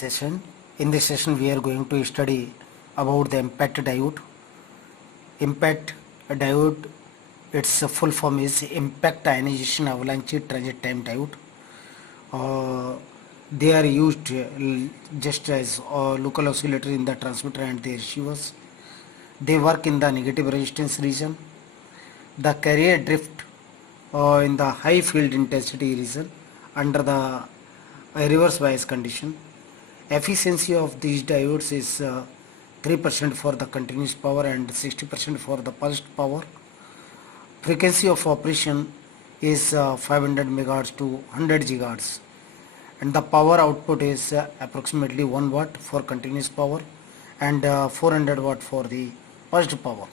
session. In this session we are going to study about the impact diode. Impact diode, its full form is impact ionization avalanche transit time diode. They are used just as local oscillator in the transmitter and the receivers. They work in the negative resistance region. The carrier drift in the high field intensity region under the reverse bias condition. Efficiency of these diodes is 3% for the continuous power and 60% for the pulsed power. Frequency of operation is 500 megahertz to 100 gigahertz, and the power output is approximately 1 watt for continuous power and 400 watt for the pulsed power.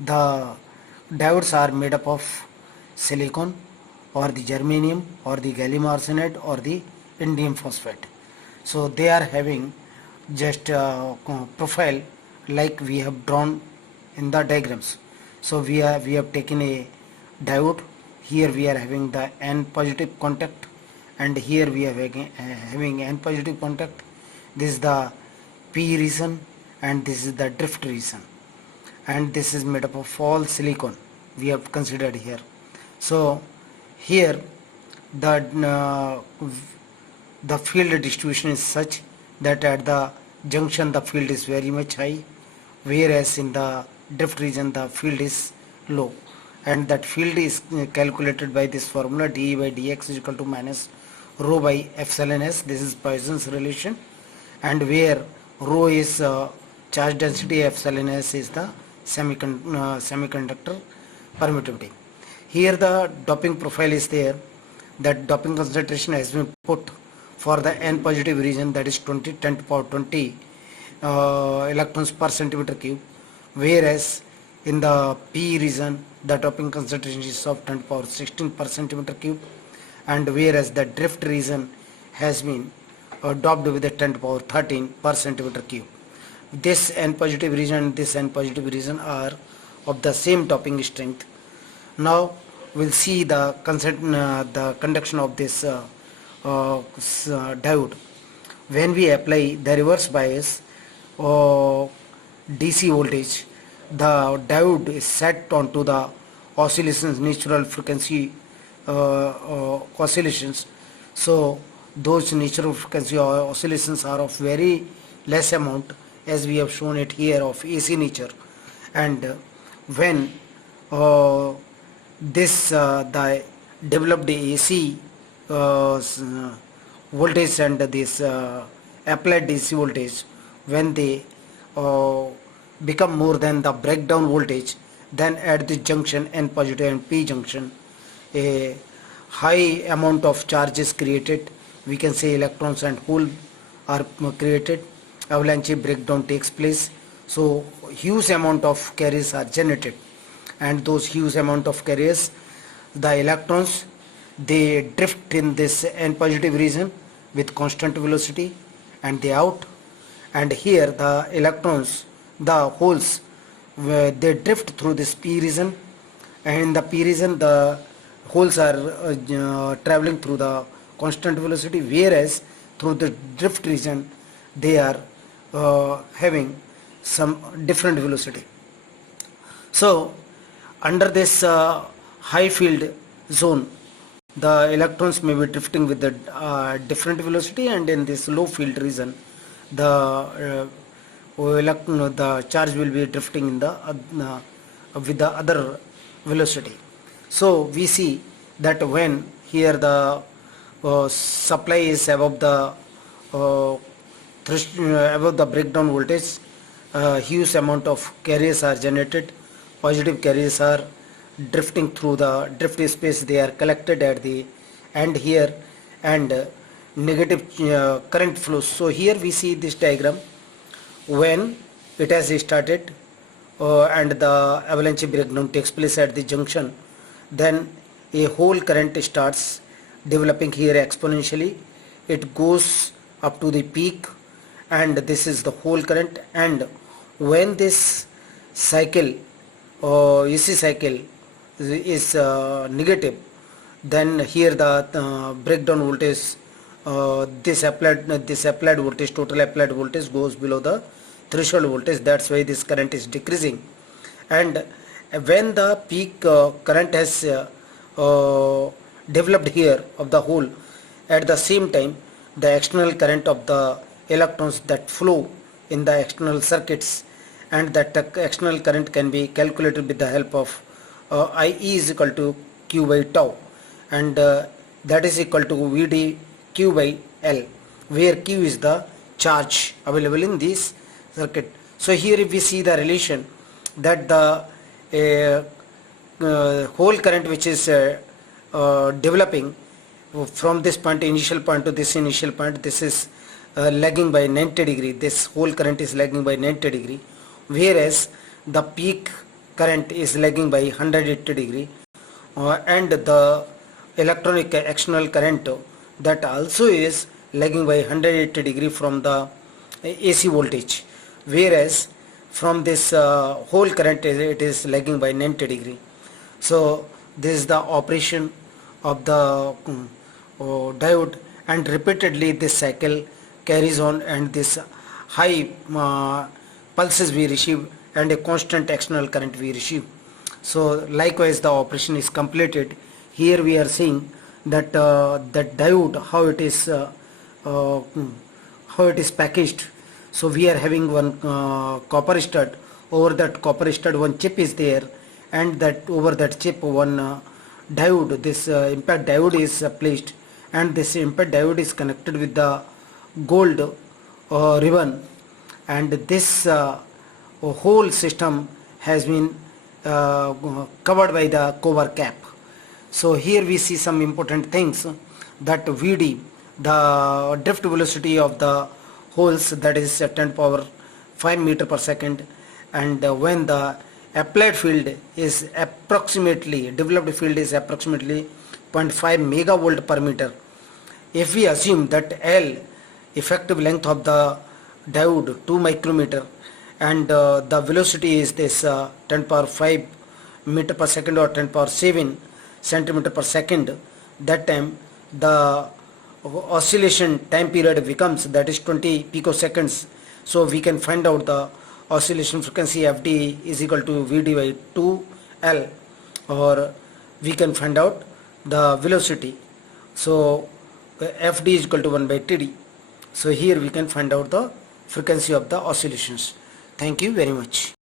The diodes are made up of silicon or the germanium or the gallium arsenide or the indium phosphate. So they are having just profile like we have drawn in the diagrams. So we have taken a diode. Here we are having the N positive contact, and here we are having N positive contact. This is the P region and this is the drift region, and this is made up of all silicon we have considered here. So here the field distribution is such that at the junction the field is very much high, whereas in the drift region the field is low, and that field is calculated by this formula dE by dx is equal to minus rho by epsilon s. This is Poisson's relation, and where rho is charge density, epsilon s is the semiconductor permittivity. Here the doping profile is there. That doping concentration has been put for the N positive region, that is 10 to the power 20 electrons per centimeter cube, whereas in the P region the doping concentration is of 10 to the power 16 per centimeter cube, and whereas the drift region has been doped with the 10 to the power 13 per centimeter cube. This N positive region and this N positive region are of the same doping strength. Now we'll see the conduction of this diode. When we apply the reverse bias DC voltage, the diode is set onto the oscillations, natural frequency oscillations. So those natural frequency oscillations are of very less amount, as we have shown it here, of AC nature, and when the developed AC voltage and this applied DC voltage, when they become more than the breakdown voltage, then at the junction N positive and P junction a high amount of charge is created. We can say electrons and holes are created. Avalanche breakdown takes place. So huge amount of carriers are generated, and those huge amount of carriers, the electrons, they drift in this N positive region with constant velocity and they out, and here the electrons, the holes, they drift through this P region, and in the P region the holes are traveling through the constant velocity, whereas through the drift region they are having some different velocity. So under this high field zone, the electrons may be drifting with the different velocity, and in this low field region the charge will be drifting in the with the other velocity. So we see that when here the supply is above the breakdown voltage, huge amount of carriers are generated. Positive carriers are drifting through the drift space, they are collected at the end here, and negative current flows. So here we see this diagram when it has started and the avalanche breakdown takes place at the junction, then a whole current starts developing here exponentially. It goes up to the peak, and this is the whole current, and when this cycle AC cycle is negative, then here the breakdown voltage this applied voltage, total applied voltage goes below the threshold voltage. That's why this current is decreasing. And when the peak current has developed here of the hole, at the same time the external current of the electrons that flow in the external circuits, and that external current can be calculated with the help of IE is equal to Q by tau, and that is equal to VD Q by L, where Q is the charge available in this circuit. So here if we see the relation that the whole current which is developing from this point, initial point to this initial point, this is lagging by 90 degree. This whole current is lagging by 90 degree, whereas the peak current is lagging by 180 degree, and the electronic external current that also is lagging by 180 degree from the AC voltage, whereas from this whole current it is lagging by 90 degree. So this is the operation of the diode, and repeatedly this cycle carries on, and this high pulses we receive and a constant external current we receive. So likewise the operation is completed. Here we are seeing that that diode how it is packaged. So we are having one copper stud. Over that copper stud one chip is there, and that over that chip one diode, this impact diode is placed, and this impact diode is connected with the gold ribbon, and this whole system has been covered by the cover cap. So here we see some important things, that VD, the drift velocity of the holes, that is 10 power 5 meter per second, and when the applied field is approximately, developed field is approximately 0.5 megavolt per meter. If we assume that L, effective length of the diode 2 micrometer, and the velocity is this 10 power 5 meter per second or 10 power 7 centimeter per second, that time the oscillation time period becomes, that is 20 picoseconds. So we can find out the oscillation frequency FD is equal to VD by 2L, or we can find out the velocity. So FD is equal to 1 by TD. So here we can find out the frequency of the oscillations. Thank you very much.